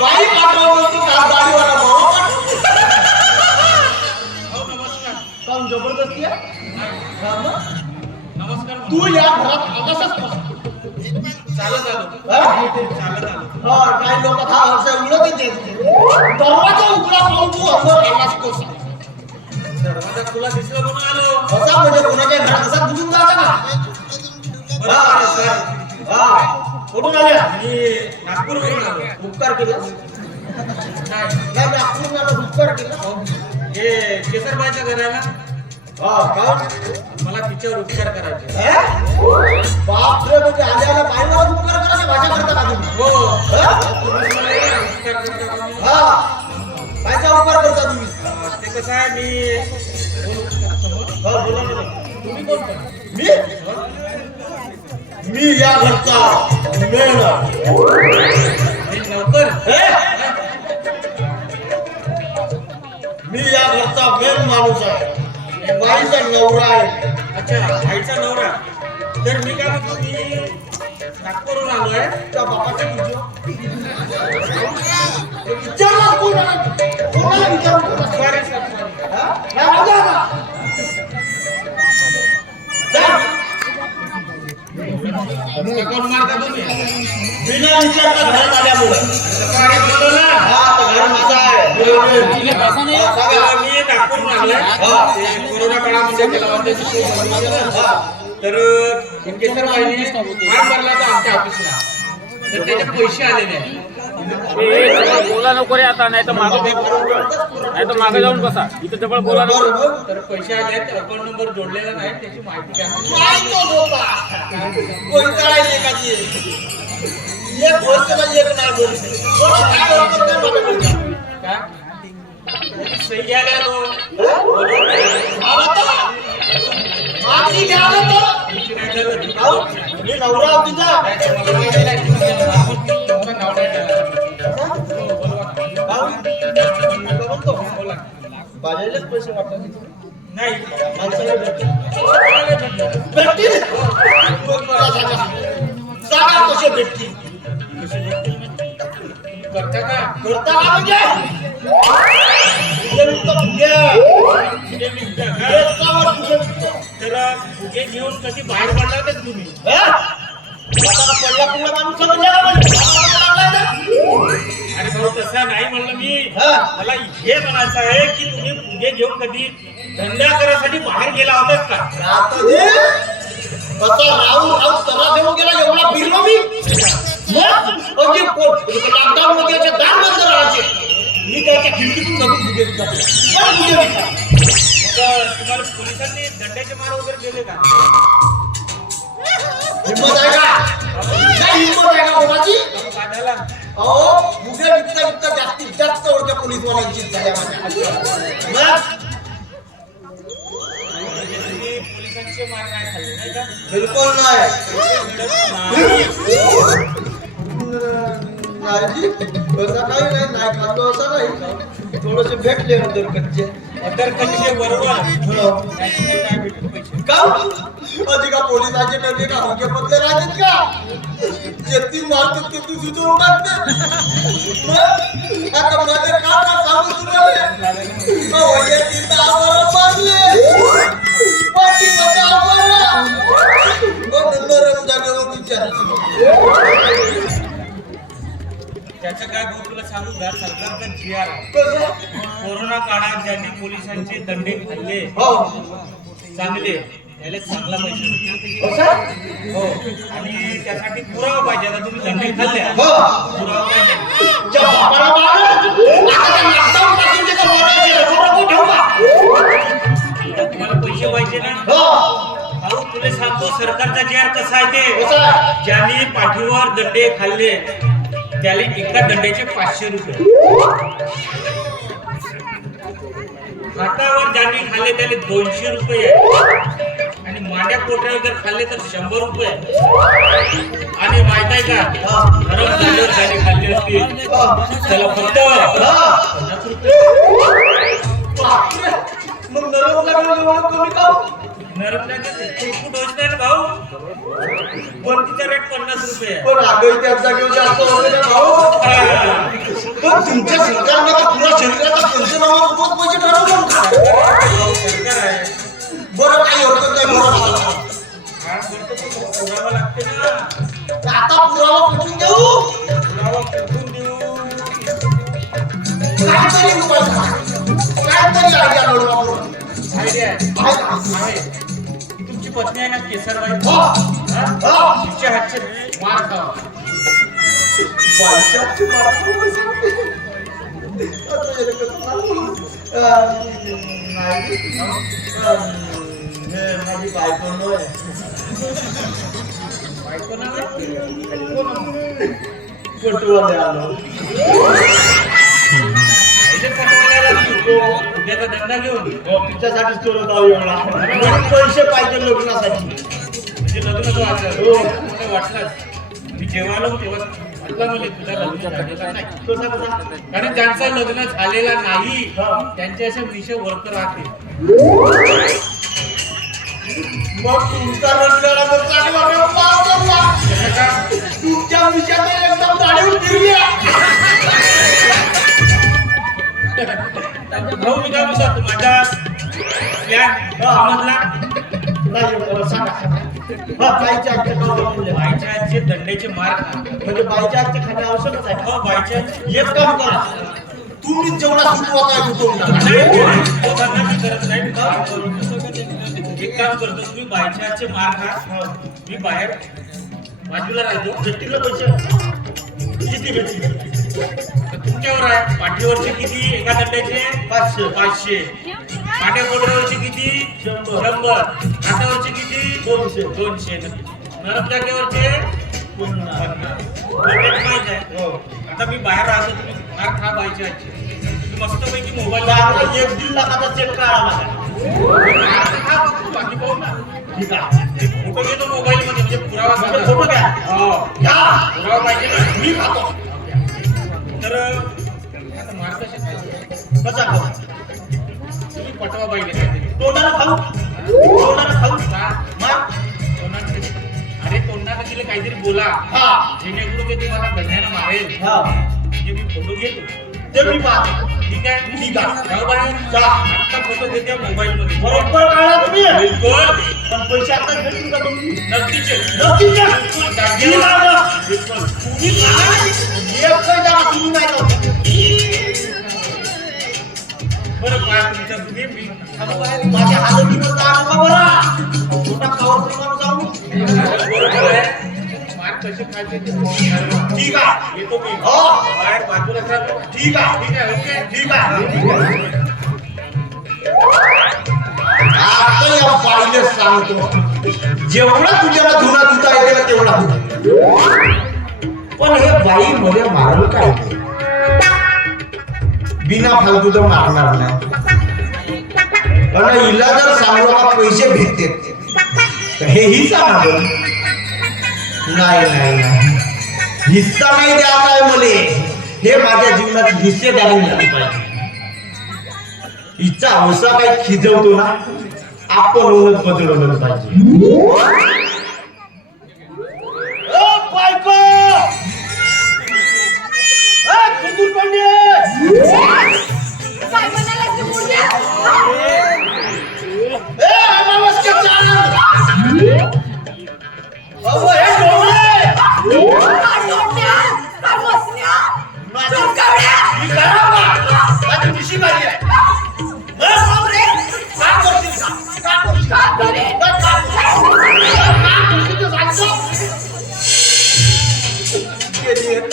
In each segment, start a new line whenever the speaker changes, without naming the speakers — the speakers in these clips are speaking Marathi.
बाई पाठवलं होतं का दाढीवाला मामा पाठवलं
हो नमस्कार
काम जबरदस्ती आहे हा मग?
नमस्कार
तू या घरात आवाजच नसतो
चालत आलो
हा?
चालत आलो
हा, काही लोक दहा वर्ष उडत येते दरवाजा उघडा पाहून तू अंदर आलास कसा
दरवाजा खुला दिसला म्हणून आलो
असा म्हणजे कोणाच्या घरात असा घुसून जाता का
बरोबर आहे, सर
हा कुठून आल्या
मी नागपूरवरून आलो
उपकार केला? नाही नागपूर मला उपकार केला?
हे. केसरबाईचं घर आहे ना
हा का
मला तिच्यावर उपचार करायचे.
हे? बापरे म्हणजे आल्याला बाईला उपकार करायचे भाषा करता का तुम्ही
हो.
हा?
तुम्ही हे उपचार करता का?
हा. कायचा उपकार करता तुम्ही.
अं, ते कसं आहे मी बोलू समोर?
हा बोला ना
तुम्ही कोण?
मी? मी या घरचा
हे?
मी या घरचा मेन माणूस आहे. बाईचा नवरा आहे.
अच्छा आईचा नवरा. तर मी काय म्हणतो मी नागपूरवरून आलो आहे
त्या बापाच्या विचारला कोण आहे? कोणाला विचारू बिना विचारता घरात आल्यामुळे. हा तर
मी कोरोना काळामध्ये. तर केसर बाईने फॉर्म भरला होता आमच्या ऑफिसला तर त्याचे पैसे आलेले आहेत.
ए, बोला नको रे आता नाही तर मागं नाही तर मागे जाऊन बसा. इथं जवळ बोला नको.
तर पैसे आले आहेत अकाउंट नंबर जोडलेला नाही त्याची माहिती घ्या.
नाही बाजायलाच पैसे वाटतात
नाही.
माणसाला भेटतील. कसे भेटतील
करता का
करता का म्हणजे
घेऊन कधी बाहेर पडला तुम्ही.
पडला पुढला माणूस
तसा नाही म्हणलं मी.
हा.
मला हे म्हणायचं आहे की तुम्ही फुगे घेऊन कधी धंदा करायसाठी बाहेर गेला होतात का?
हे राहून राहून तरा घेऊन गेला एवढा फिरलो मी. मग? लॉकडाऊन मध्ये दार बंद राहायचे. मी त्याच्या खिडकीतून
तुम्हाला पोलिसांनी दंड्याचे मार वगैरे दिले का?
हिंमत आहे का? हिंमत आहे का कोणाची अहो बिलकुल नाही. नाही काही नाही नाही खाल्लो असं नाही. थोडेसे भेटले नंतर कच्चे
अदर कच्चे बरोबर
का? आधी का पोलिसाचे डबे का हलके पतले राहतात का? शेती मारतात ते तू सुचवून उडत आता मध्ये का का सांगू आम्हाला मारले पाठी मध्ये आम्हाला ओ, नरम जागेवर विचार.
त्याचं काय भाऊ तुला सांगू? का सरकारचा जी आर? कोरोना काळात ज्यांनी पोलिसांचे दंडे खाल्ले
हो.
चांगले त्याला चांगला पैसे.
कसं?
हो आणि त्यासाठी पुरावा पाहिजे आता तुम्ही दंडे खाल्ले
हो
पुरावा पाहिजे
ठेवू का?
तुम्हाला पैसे पाहिजे ना
हो.
भाऊ तुला सांगतो सरकारचा जी आर कसा आहे ते? ज्यांनी पाठीवर दंडे खाल्ले त्याला एका दंड्याचे पाचशे रुपये हातावर ज्यांनी खाल्ले त्याला दोनशे रुपये. आणि मांड्या पोट्यावर जर खाल्ले तर शंभर रुपये आणि माहीत आहे का गरम झाल्यावर ज्यांनी खाल्ले असतील त्याला फक्त पन्नास रुपये
बापरे. मग नरम कमी का
भाऊ बंदीचा रेट पन्नास रुपये.
पण त्या जागेवर जास्त भाऊ. पण तुमच्या सरकारनं पुरा शरीराचा
आहे
का?
आहे. तुमची पत्नी आहे ना केसरबाई
हा.
तिच्या हातचे मार खावा
बायच्याची बायको पैसे नाही. आता हे कसं सांगू?
उद्याचा धंदा घेऊन.
तिच्यासाठीच करत आहो एवढा पैसे पाहिजे लग्नासाठी.
म्हणजे लग्न तो आता
हो.
मला वाटलं मी जेव्हा आलो तेव्हा
कसा
कारण ज्यांचं लग्न झालेला नाही
हा.
त्यांचे असे विषय वर्क राहते.
मग तुमचा तर चांगला
का
तुमच्या विषयात
भाऊ मी काय म्हणतो माझा प्लॅन समजला
हा, बाईच्या म्हणजे
बायच्या आजचे दंड्याचे मार खा
म्हणजे बाईच्या हातचे खाणे आवश्यकच आहे
हो बायच्या आजचे-
एक काम करा तुम्ही जेवढा सुचवत आहे
तो मी करत नाही. एक काम करतो तुम्ही बायच्या आजचे मार खा मी बाहेर बाजूला राहतो
ना पैसे किती भेटतील
तुमच्यावर आहे. पाठीवरचे किती? एका दंड्याचे?
पाचशे.
पाचशे. पाट्या पोटऱ्यावरचे किती?
शंभर.
शंभर. हातावरचे किती?
दोनशे.
दोनशे. नरम जागेवरचे? माहीत आहे.
हो.
आता मी बाहेर राहतो तुम्ही मार खा आजचे. तुम्ही मस्तपैकी मोबाईल
एक दीड लाखाचा चेक काढा लागेल.
खा बघतो बाकी पाहू ना.
ठीक आहे.
एक फोटो घेतो मोबाईल मध्ये म्हणजे पुरावा.
फोटो घ्या.
हो.
घ्या
पुरावा पाहिजे ना.
मी खातो.
तर आता कसे
खाऊ
तुम्ही पटवा पाहिजे
तोंडानं खाऊ तोंडानं खाऊ
का? कधी- अरे तोंडानं तिला काहीतरी बोला.
हा.
जेणेकरून ते तुम्हाला गण्यानं मारेल.
हा.
म्हणजे मी फोटो घेतो.
ते मी पाहतो.
ठीक आहे?
ठीक आहे.
जाऊ बाहेर
जा.
फोटो घेते मोबाईल मध्ये
बरोबर काढा तुम्ही.
बिलकुल.
पण पैसे आता भेटतील का तुम्ही?
नक्कीच.
नक्कीच.
बरं
माझ्या
कसे खायचे
ठीक आहे
येतो मी
हो.
बाहेर बाजूला
ठीक आहे
ठीक आहे ओके
ठीक आहे आता या बाईले सांगतो जेवढा तुझ्याला धुना धुता येते ना तेवढा पण हे बाई मध्ये मारल काय बिना फालतूचं मारणार नाही. हिला जर सांगू पैसे भेटते तर हेही सांगा नाही नाही नाही. हिस्सा नाही द्यायचा आहे मले. हे माझ्या जीवनात हिस्सेदारी झाली पाहिजे. हिचा हौसा काही खिजवतो ना आपण उलट बदलवलं पाहिजे
काय करेन?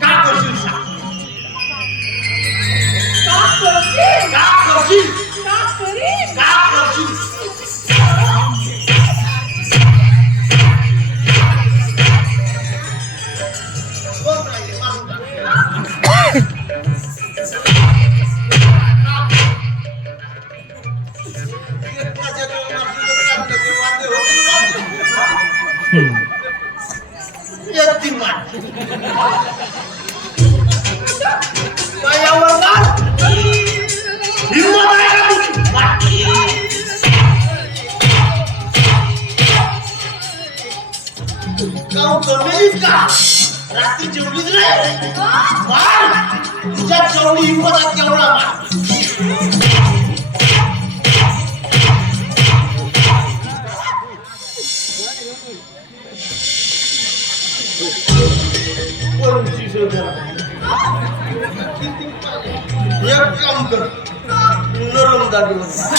काय म्हणत
एकटाच्या जेवणात तुझं चाललं ते वांदे होतील वांदे. एक तीन मान काय यावर मान हिंमत आहे का तुझी एक काम कर. नरम दाढीवर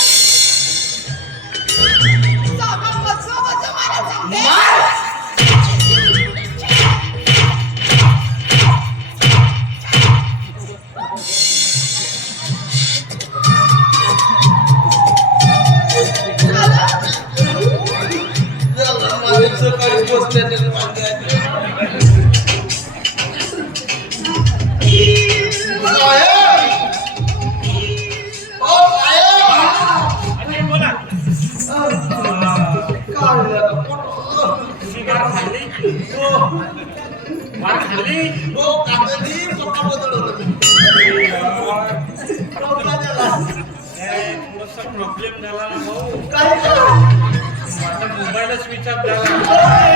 खाल्ली मार खाल्ली काय थोडासा प्रॉब्लेम झाला ना भाऊ. माझा मोबाईलच ऑफ झाला